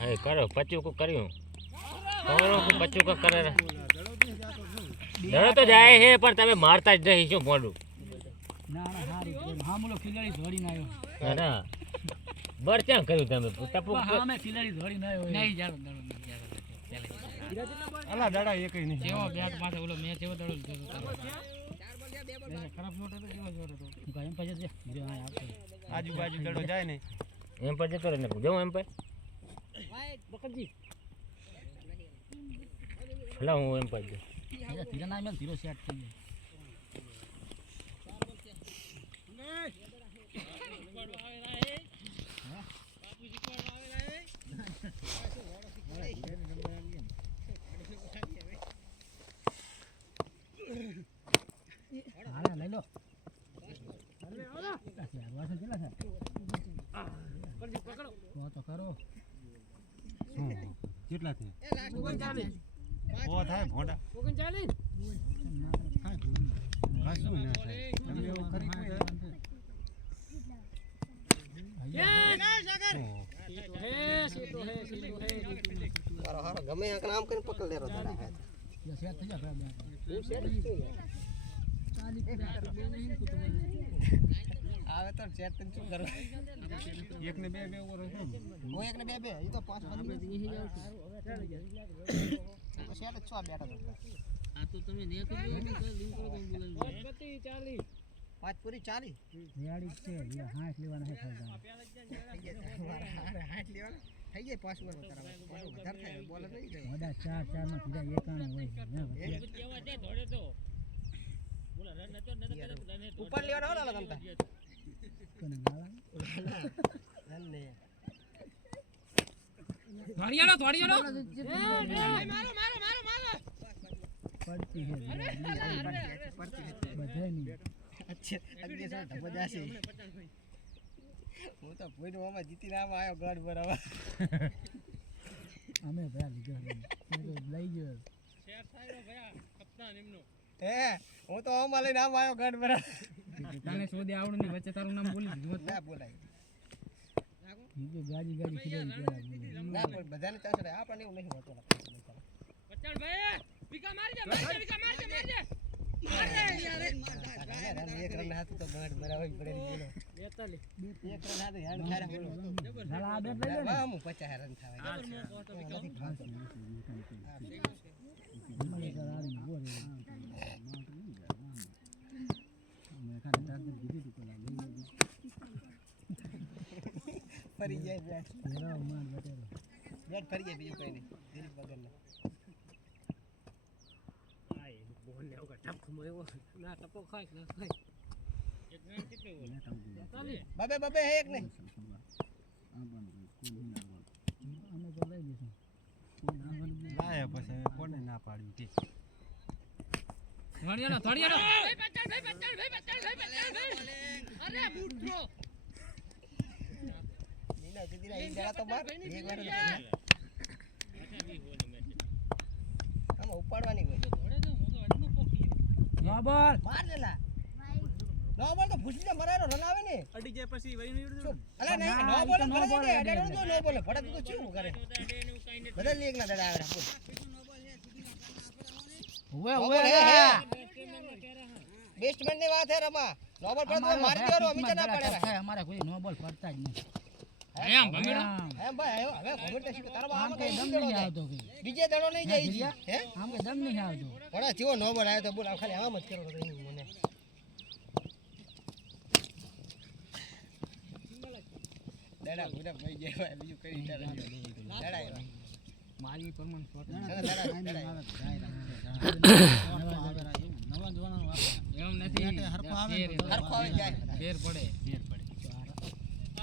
એ કરો પચું કો કર્યું કરો કો પચું કો કરે ડરો તો જાય હે પણ તમે મારતા જ નહીં શું મોડું ના ના સારું હા મુલો ખિલાડી ધોડીને આવ્યો ના બર ક્યાં કર્યું તમે ટપુ હા મે ખિલાડી ધોડીને આવ્યો નહીં જાડો દડો અલા દાડા એકઈ નહીં જેવો બેટ માથે ઓલો મે જેવો દડો ખરાબ નોટ હતો જેવો જોડો તો એમ પછી જે ધીરે આ આવતો આજુબાજુ દડો જાય ને એમ પર જતો રહે ને જવું એમ પર બકરજી લા હું એમ પર ધીરે ના મેલ ધીરો સેટ થઈ જાય લઈ લો તો કરો કેટલા થયા ઓ થાય ભોંડા 39 કાશું ના થાય તમે એવું કરી હારો ગમે આ કામ કરીને પકડ લેરો દાડા હે સેટ થઈ જાય હું સેટ જ છું આવે તો સેટ તને શું કરો એક ને બે ઓવર છે હું એક ને બે ઈ તો પાંચ આપણે દીહી જાવ તો સેટ જ છો બેઠા તો આ તો તમે ને કરી લિંક કરો તો બોલાવી 40 પાંચ પૂરી 40 રેડી છે હાથ લેવાના હે ખાવા હાથ લેવાના થઈ જાય પાંચ ઓવર કરાવે વધારે થાય બોલ નહીં જાય મોડા 4 માં સીધા 91 હોય કેવા છે ધોડે તો બોલા રન નતો ઉપર લેવાનો હો લાલા તમતા કોને ગાલા રન ને ધોડિયાનો મારો પડતી હે બધાની અચ્છા અગ્નિ સો ધબ જાશે હું તો ભોઈનો આમાં જીતી નામ આવ્યો ગઢ બરાબર અમે ભયા લીધો લઈ ગયો શેર થાય ભયા કપ્તાન એમનો હે હું તો આમાં લઈને નામ આવ્યો ગઢ બરાબર તને શોધી આવડે ની વચ્ચે તારું નામ બોલી દીધું ના બોલાય બીજો ગાડી ખીજાવી પેલા ના પણ બધાને ચાન્સ રહે આપણને એવું નહીં હોતું બચ્ચાણ ભાઈ વિકા મારી દે મારી દે યાર એક રન હાથ તો ગઢ બરાબર પડે ગયો 42 એક રન હાથ હેડ ખારા બોલો આ બેટ લઈ લે વાહ હું 50 રન થાવે ફરી જાય બેટ ફરી જાય બીજું કઈ નહીં દિલીપ વગર બોલ લેવો કે ટપ ખમોયો ના ટપો ખાય ના ખાય એક રન કેટલો હોય બબે હે એક નહીં અમે તો લઈ લીધું લાયા પછી કોને ના પાડ્યું કે ધોડિયાનો ભાઈ બચ્ચાણ અરે બૂટ થ્રો નીના દીદીના ઈ જરા તો માર એક વાર આમાં ઉપાડવાની હોય નો બોલ માર દેલા નો બોલ તો ભૂસી મરાયો રન આવે ને અડી જાય પછી વઈ અલા નહીં નો બોલ નો બોલ અડેડો તો નો બોલ ફડક તો શું કરે બધા લીક ના દડા આવે બોલ ઓવે બેસ્ટમેન ની વાત હે રમા નો બોલ પડે તો મારી દેરો અમીચા ના પડે અમારે કોઈ નો બોલ પડતા જ નહીં એમ ભમીડો એમ ભાઈ હવે કોમેન્ટેશન તારા આમ આમાં કે કઈ દમ દમ નહીં આવતો કે બીજે દડો નહીં જાય હે આમ કે દમ નહીં આવતો પણ જીવો નો બોલ આવ્યો તો બોલ ખાલી આમ જ કરો તો મને દડા ગુડા ભાઈ જાય બીજું કઈ દડા મારી પરમન શોટ દડા નવા જોવાનો એમ નથી હરખો આવે જાય ફેર પડે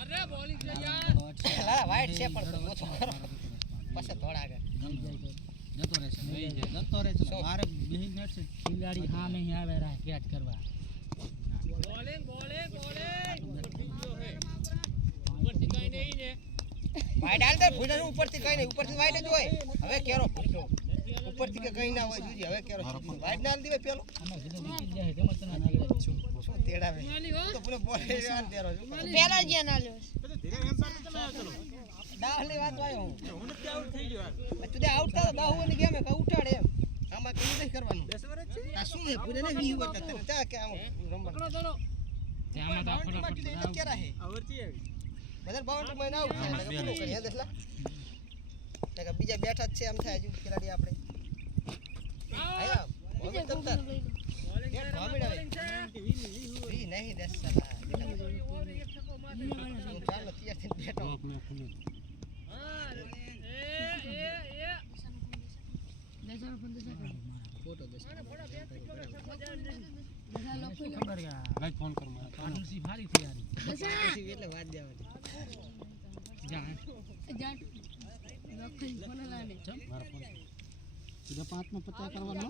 અરે બોલિંગ છે યાર હા વાઈટ છે પણ તો ઓછો કરો પછી થોડા આગળ જતો રહેશે મારે બેહી નેટ છે ખિલાડી સામે આવે રા કેચ કરવા બોલિંગ ઉપરથી કઈ નહીં ને વાઈટ હાલ દે ભૂડા ઉપરથી કઈ નહીં ઉપરથી વાઈટ જ હોય હવે કેરો ભૂડો ઉપરથી કે કઈ ના હોય જુજી હવે કેરો વાઈટ ના દીવે પેલો અમે સીધો નીકળી જાય તેમ જ તને આગળ છું શું તેડાવે તો પેલો બોલે આન તેરો પેલા જ ના લ્યો દાહલી વાત વાયો હું તું દે આઉટ થાવ બાહુ ની ગેમ કે ઉઠાડે એમ આમાં કેવું નહીં કરવાનું 10 વર્ષ છે આ શું હે પૂરે ને 20 વર્ષ તને ચા કે આમ રમવા તેમાં તો ફટાફટ કેરા હે આવરતી આવી બધા બાઉન્ડરી માં આઉટ થાય પૂરો કરી દેસલા કે બીજા બેઠા જ છે આમ થાય હજુ ખેલાડી આપણે આયા બોલિંગ તમતાર બોલિંગ નહીં દસ સલા ચાલો તૈયાર થઈને બેઠો ફોટો દેસ ખબર કે લાઈક ફોન કર મને પાર્ટનરશિપ હારી થઈ યાર એટલે વાત દેવાની જા મારા ફોન સીધા 5 માં 50 કરવાનો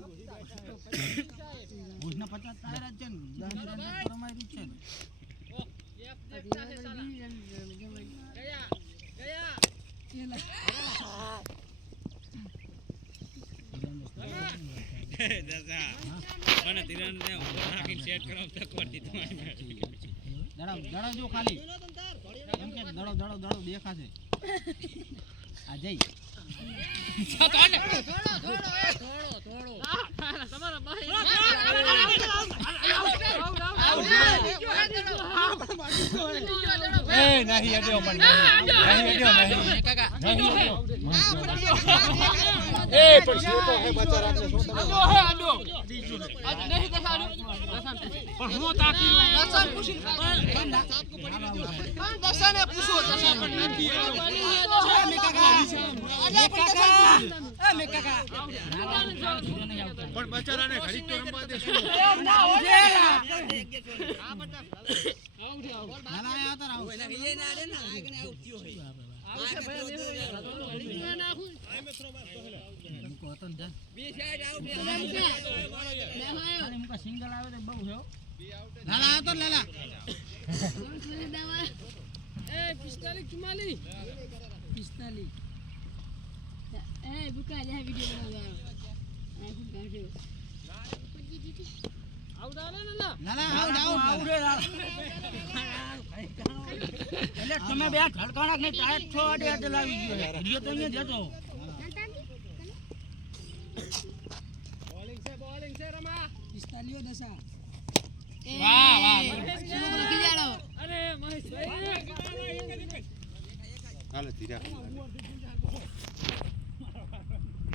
ભુજના 50 તારા જ છે ને 10 રન રમાઈ છે ને દડો જો ખાલી એમ કે દડો દેખાશે આ જઈ એ નહીં અડ્યો પણ નહીં કાકા નહીં એ પણ છોટો હે બચ્ચા રાતે છોટો આડો આજ નહીં દસાડું પણ હું તાકી દસાન પૂછી પણ દસાને પૂછો દસા પણ નથી મે કાકા મે કાકા પણ બચારાને ઘડીક તો રમવા દે શું ના ઓજેલા આ બધા નાના આયા તો રાવ એ ના દે ના આગને આઉટ થયો હે આવશે ભાઈ નાખું આમે થ્રો માર તો મુકો હતો ને જા બી સાઈડ આઉટ લે મુકા સિંગલ આવે તો બહુ છે લાલા આયો તો લાલા એ 45 44 એ બુકા લે વિડિયો બનાવવાનો આ હું કાઢ્યો આઉટ આલે ને લાલા આઉટ રે લાલા એટલે તમે બે ધડકાણા ને ટાયર છો અડે અડે લાવી ગયો વિડિયો તો અહીંયા જતો બોલિંગ છે રમા 45 દશા વાહ વાહ ખીજાડો અરે મહેશભાઈ હાલે ધીરા